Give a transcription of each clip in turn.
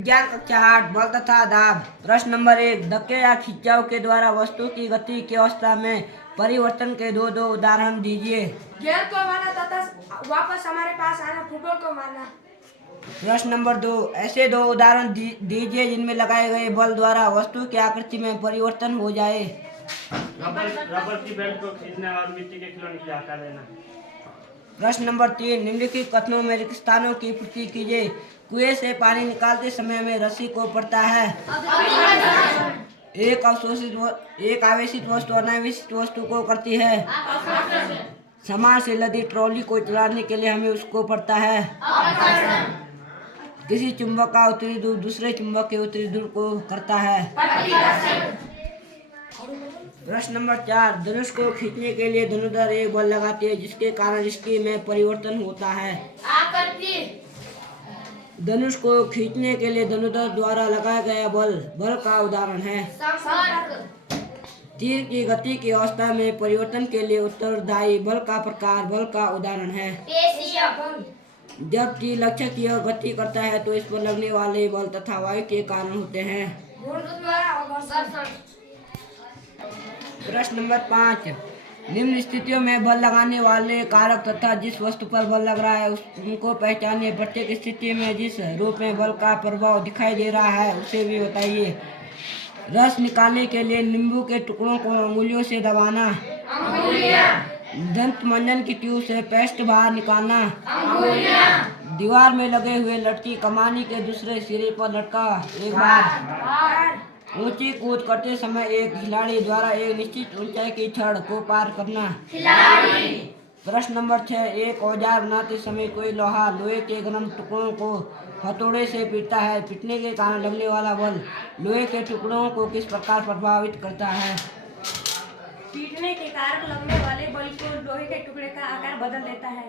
विज्ञान कक्षा 8 बल तथा दाब। प्रश्न नंबर 1, धक्के या खिंचाव के द्वारा वस्तु की गति की अवस्था में परिवर्तन के दो उदाहरण दीजिए। गेंद को मारना तथा वापस हमारे पास आना, फुटबॉल को मारना। प्रश्न नंबर 2, ऐसे दो उदाहरण दीजिए जिनमें लगाए गए बल द्वारा वस्तु की आकृति में परिवर्तन हो जाए। रबर की बेल्ट को खींचना और मिट्टी के खिलौने की आकार देना। प्रश्न नंबर 3, निम्नलिखित कथनों में रिक्त स्थानों की पूर्ति कीजिए। कुएं से पानी निकालते समय में रस्सी को पड़ता है। एक आवेशित वस्तु अनावेशित वस्तु को करती है। सामान से लदी ट्रॉली को चलाने के लिए हमें उसको पड़ता है। किसी चुंबक का उत्तरी ध्रुव दूसरे चुंबक के उत्तरी ध्रुव को करता है। प्रश्न नंबर 4, धनुष को खींचने के लिए धनुर्धर एक बल लगाते हैं जिसके कारण इसकी में परिवर्तन होता है। धनुष को खींचने के लिए धनुर्धर द्वारा लगाया गया बल का उदाहरण है। तीर की गति की अवस्था में परिवर्तन के लिए उत्तरदायी बल का प्रकार बल का उदाहरण है। जब तीर लक्ष्य की ओर गति करता है तो इस पर लगने वाले बल तथा वायु के कारण होते हैं। प्रश्न नंबर 5, निम्न स्थितियों में बल लगाने वाले कारक तथा जिस वस्तु पर बल लग रहा है उनको पहचानिए। प्रत्येक स्थिति में जिस रूप में बल का प्रभाव दिखाई दे रहा है उसे भी बताइए। रस निकालने के लिए नींबू के टुकड़ों को अंगुलियों से दबाना। दंत मंजन की ट्यूब से पेस्ट बाहर निकालना। दीवार में लगे हुए लटकी कमानी के दूसरे सिरे पर लटका एक बार। ऊंची कूद करते समय एक खिलाड़ी द्वारा एक निश्चित ऊंचाई की छड़ को पार करना। प्रश्न नंबर 6, एक औजार बनाते समय कोई लोहे के गर्म टुकड़ों को हथौड़े से पीटता है। पीटने के कारण लगने वाला बल लोहे के टुकड़ों को किस प्रकार प्रभावित करता है? पीटने के कारण लगने वाले बल को लोहे के टुकड़े का आकार बदल देता है।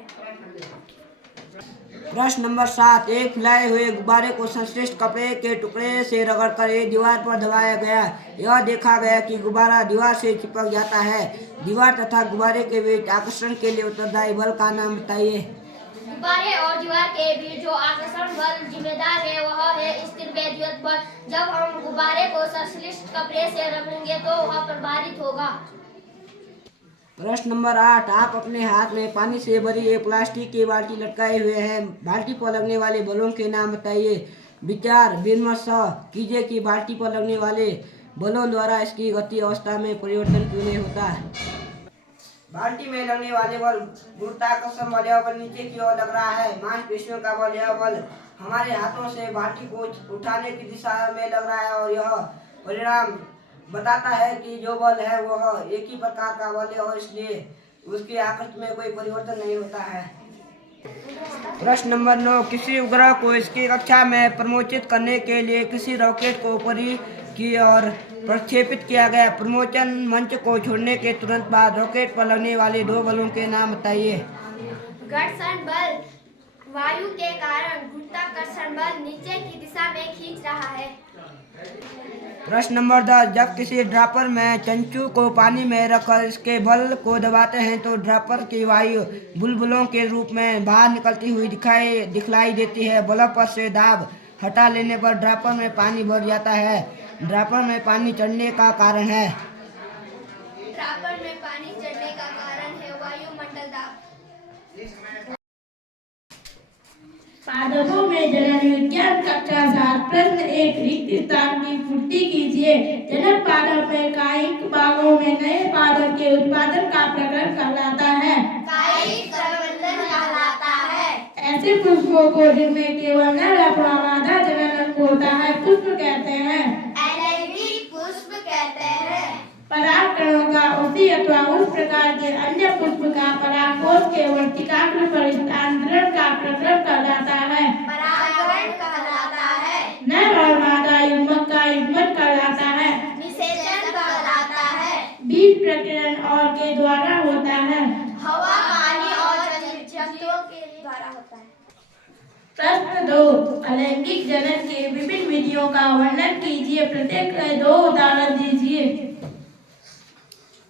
प्रश्न नंबर 7, एक फैलाए हुए गुब्बारे को संश्लिष्ट कपड़े के टुकड़े से रगड़कर एक दीवार पर दबाया गया। यह देखा गया कि गुब्बारा दीवार से चिपक जाता है। दीवार तथा गुब्बारे के बीच आकर्षण के लिए उत्तरदायी बल का नाम बताइए। गुब्बारे और दीवार के बीच जो आकर्षण बल जिम्मेदार है वह है स्थिर वैद्युत बल। जब हम गुब्बारे को संश्लिष्ट कपड़े से रगड़ेंगे तो वह प्रभावित होगा। प्रश्न नंबर 8, आप अपने हाथ में पानी से भरी एक प्लास्टिक की बाल्टी लटकाए हुए हैं। बाल्टी पर लगने वाले बलों के नाम बताइए। विचार विमर्श कीजिए कि बाल्टी पर लगने वाले बलों द्वारा इसकी गति अवस्था में परिवर्तन क्यों नहीं होता। बाल्टी में लगने वाले बल गुरुत्वाकर्षण बल यह बल नीचे की ओर लग रहा है। मांसपेशियों का बल यह बल हमारे हाथों से बाल्टी को उठाने की दिशा में लग रहा है और यह परिणाम बताता है कि जो बल है वह एक ही प्रकार का बल है और इसलिए उसकी आकृति में कोई परिवर्तन नहीं होता है। प्रश्न नंबर 9, किसी उपग्रह को इसकी कक्षा में प्रमोचित करने के लिए किसी रॉकेट को ऊपरी की ओर प्रक्षेपित किया गया। प्रमोचन मंच को छोड़ने के तुरंत बाद रॉकेट पर लगने वाले दो बलों के नाम बताइए। घर्षण बल वायु के कारण, गुरुत्वाकर्षण बल नीचे की दिशा में खींच रहा है। प्रश्न नंबर 10, जब किसी ड्रॉपर में चंचू को पानी में रखकर इसके बल को दबाते हैं तो ड्रॉपर की वायु बुलबुलों के रूप में बाहर निकलती हुई दिखलाई देती है। बल्ब से दाब हटा लेने पर ड्रॉपर में पानी भर जाता है। ड्रॉपर में पानी चढ़ने का कारण है। ड्रॉपर में पानी चढ़ने का कारण है वायुमंडल दाब। पादपों में जनन विज्ञान कक्षा 7 प्रश्न 1, रिक्त स्थान की पूर्ति कीजिए। जनन पादप में कायिक भागों में नए पादप के उत्पादन का प्रकरण कहलाता है। कायिक प्रवर्धन कहलाता है। ऐसे पुष्पों को जिनमें केवल नर अथवा मादा जनन अंग होता है पुष्प कहते हैं। अलैंगिक पुष्प कहते हैं। परागकणों का उसी अथवा उस प्रकार के अन्य पुष्प का परागकोश के वर्तिकाग्र पर स्थानांतरण का प्रकरण कहलाता है। परागण कहलाता है। नर और मादा युग्मक का युग्मन कहलाता है। निषेचन कहलाता है। बीज प्रकीर्णन और के द्वारा होता है। हवा, पानी और जंतुओं के द्वारा होता है। प्रश्न 2, अलैंगिक जनन के विभिन्न विधियों का वर्णन कीजिए। प्रत्येक के 2 उदाहरण दीजिए।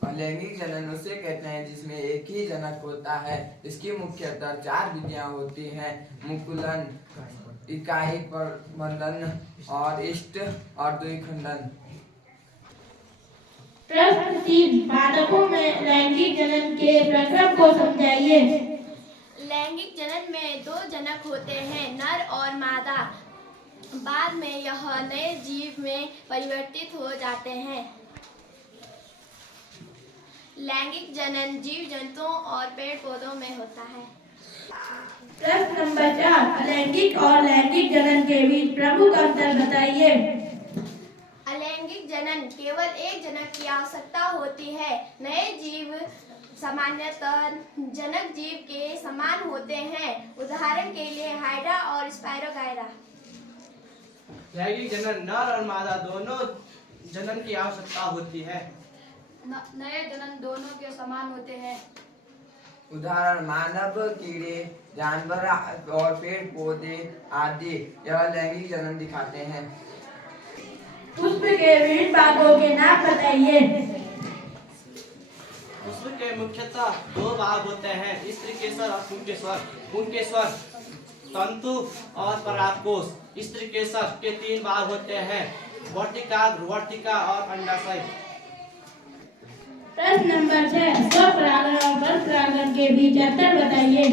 अलैंगिक जनन उसे कहते हैं जिसमें एक ही जनक होता है। इसकी मुख्यतः 4 विधियां होती हैं। मुकुलन, इकाई प्रबंधन और इष्ट और द्विखंडन। प्रश्न 3 पादपों में लैंगिक जनन के प्रक्रम को समझाइए। लैंगिक जनन में दो जनक होते हैं, नर और मादा। बाद में यह नए जीव में परिवर्तित हो जाते हैं। लैंगिक जनन जीव जंतुओं और पेड़ पौधों में होता है। प्रश्न नंबर 4 अलैंगिक और लैंगिक जनन के बीच प्रमुख अंतर बताइए। अलैंगिक जनन केवल एक जनक की आवश्यकता होती है। नए जीव सामान्यतः जनक जीव के समान होते हैं, उदाहरण के लिए हाइड्रा और स्पाइरोगाइरा। लैंगिक जनन नर और मादा दोनों जनन की आवश्यकता होती है। नए जनन दोनों के समान होते हैं। उदाहरण मानव, कीड़े, जानवर और पेड़ पौधे आदि यह लैंगिक जनन दिखाते हैं। पुष्प के विभिन्न भागों के नाम बताइए। पुष्प के मुख्यतः दो भाग होते हैं, स्त्री केसर और पुंकेसर। पुंकेसर तंतु और परागकोश। स्त्री केसर के 3 भाग होते हैं, वर्तिकाग्र, वर्तिका और अंडाशय। प्रश्न नंबर 6 स्वपरागण और परपरागण के बीच अंतर बताइए।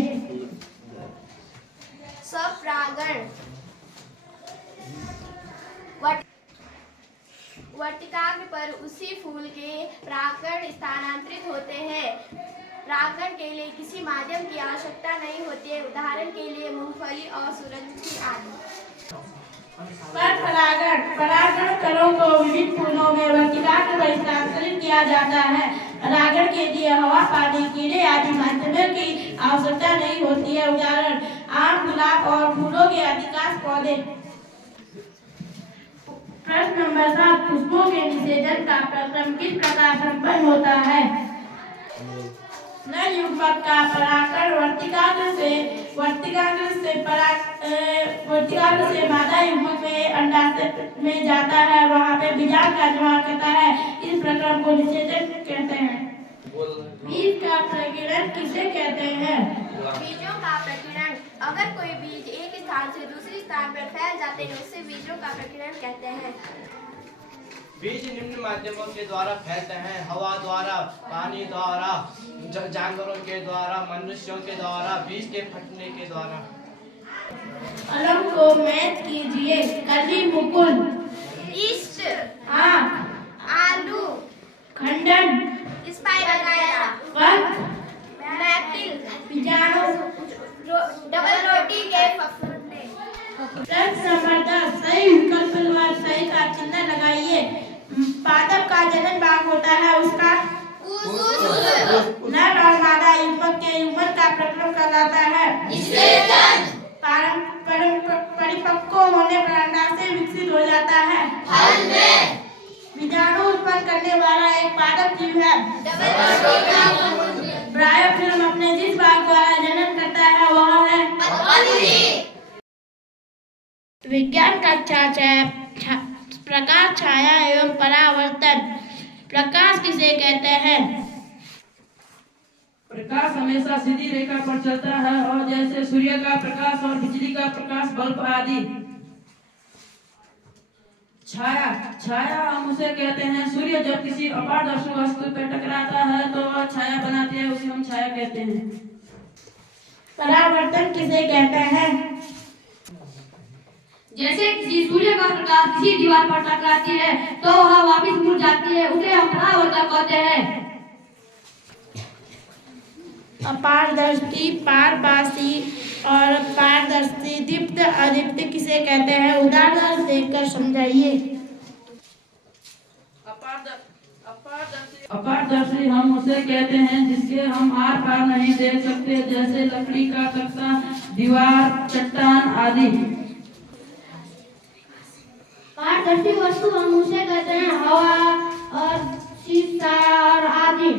स्वपरागण वर्तिकाग्र पर उसी फूल के परागकण स्थानांतरित होते हैं। परागण के लिए किसी माध्यम की आवश्यकता नहीं होती है, उदाहरण के लिए मूंगफली और सूरजमुखी आदि। परपरागण परागण कणों को विभिन्न फूलों में वर्तिकाग्र पर स्थानांतरित किया जाता है। परागण के लिए हवा, पानी, कीड़े आदि माध्यमों की आवश्यकता नहीं होती है, उदाहरण आम, गुलाब और फूलों के अधिकांश पौधे। प्रश्न नंबर 7 पुष्पों के निषेचन का प्रक्रम किस प्रकार संपन्न होता है। नर युग्मक का परागण वर्तिकाग्र से मादा युग्मक में अंडाशय में जाता है, वहाँ पे बीजांड का निर्माण करता है। इस प्रक्रम को निषेचन कहते हैं। बीज का प्रकीर्णन किसे कहते हैं। बीजों का प्रकीर्णन अगर कोई बीज एक स्थान से दूसरे स्थान पर फैल जाते हैं, उससे बीजों का प्रकीर्णन कहते हैं। बीज निम्न माध्यमों के द्वारा फैलते हैं, हवा द्वारा, पानी द्वारा, जानवरों के द्वारा, मनुष्यों के द्वारा, बीज के फटने के द्वारा। फलों को मैच कीजिए। कली, मुकुल, ईस्ट, आँख, आलू, खंडन, स्पाइरोगाइरा, वंश, मैटिल, बीजाणु, डबल रोटी के फफूंदे। प्रश्न नंबर 10 सही विकल्प पर सही का चिन्ह लगाइए। पादप का जनन भाग होता है उसका नर और मादा युग्मक के युग्मन का प्रक्रम कहलाता है। परिपक्व होने पर अंडाशय विकसित हो जाता है। बीजाणु उत्पन्न करने वाला एक पादप जीव है। ब्रायोफिल्म अपने जिस भाग द्वारा जनन करता है वह है विज्ञान कक्षा 6 प्रकाश, छाया एवं परावर्तन। प्रकाश किसे कहते हैं। प्रकाश हमेशा सीधी रेखा पर चलता है और जैसे सूर्य का प्रकाश और बिजली का प्रकाश, बल्ब आदि। छाया हम उसे कहते हैं, सूर्य जब किसी अपारदर्शी वस्तु पर टकराता है तो वह छाया बनाती है, उसे हम छाया कहते हैं। परावर्तन किसे कहते हैं। जैसे किसी सूर्य का प्रकाश किसी दीवार पर टकराती है तो वह वापस मुड़ जाती है, उसे हम परावर्तन कहते हैं। अपारदर्शी, पारभासी और पारदर्शी, दीप्त, अदीप्त किसे कहते हैं। उदाहरण देकर समझाइए। अपारदर्शी हम उसे कहते हैं जिसके हम आर पार नहीं देख सकते, जैसे लकड़ी का तख्ता, दीवार, चट्टान आदि। पारदर्शी वस्तु हम उसे कहते हैं हवा और शीशा और आदि।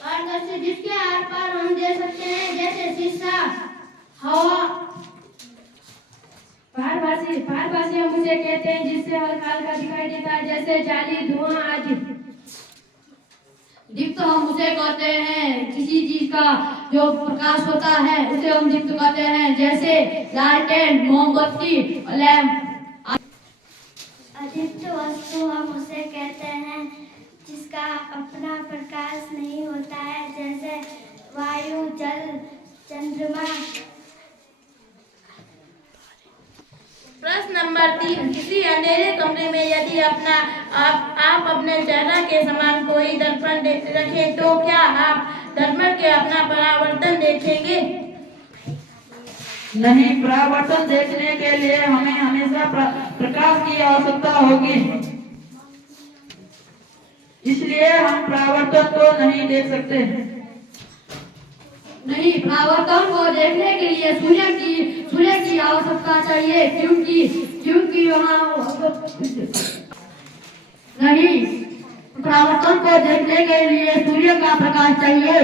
पारदर्शी जिसके आर पार हम देख सकते हैं, जैसे शीशा, हवा। पारभासी हम उसे कहते हैं जिससे हल्का हल्का दिखाई देता है, जैसे जाली, धुआं आदि। दीप्त हम उसे कहते हैं किसी चीज का जो प्रकाश होता है उसे हम दीप्त कहते हैं, जैसे लालटेन, मोमबत्ती, लैंप। अदीप्त वस्तु हम उसे कहते हैं जिसका अपना प्रकाश नहीं होता है, जैसे वायु, जल, चंद्रमा। प्रश्न नंबर 3, किसी अंधेरे कमरे में यदि आप अपने चेहरा के समान कोई दर्पण रखें तो क्या आप दर्पण के अपना परावर्तन देखेंगे? नहीं, परावर्तन देखने के लिए हमें हमेशा प्रकाश की आवश्यकता होगी, इसलिए हम परावर्तन को नहीं देख सकते। नहीं, परावर्तन को देखने के लिए सूर्य की आवश्यकता चाहिए, क्योंकि वहाँ नहीं, परावर्तन को देखने के लिए सूर्य का प्रकाश चाहिए।